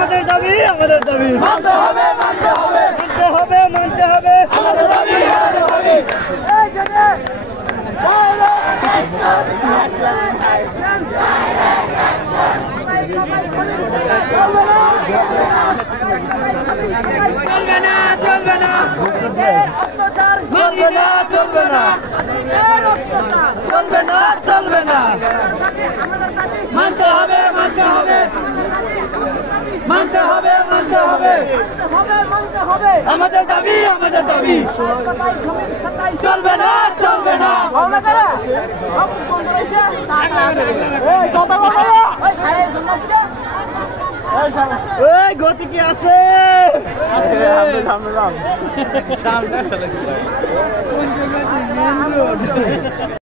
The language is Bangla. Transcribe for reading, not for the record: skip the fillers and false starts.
আমাদের দাবি মানতে হবে মানতে হবে মানতে হবে মানতে হবে আমাদের দাবি আমাদের দাবি এই জেনে চলবে না চলবে না চলবে না চলবে না চলবে না চলবে না মানতে হবে মানতে হবে মানতে হবে মানতে হবে আমাদের দাবি আমাদের দাবি চলবে না চলবে না গতি কি আছে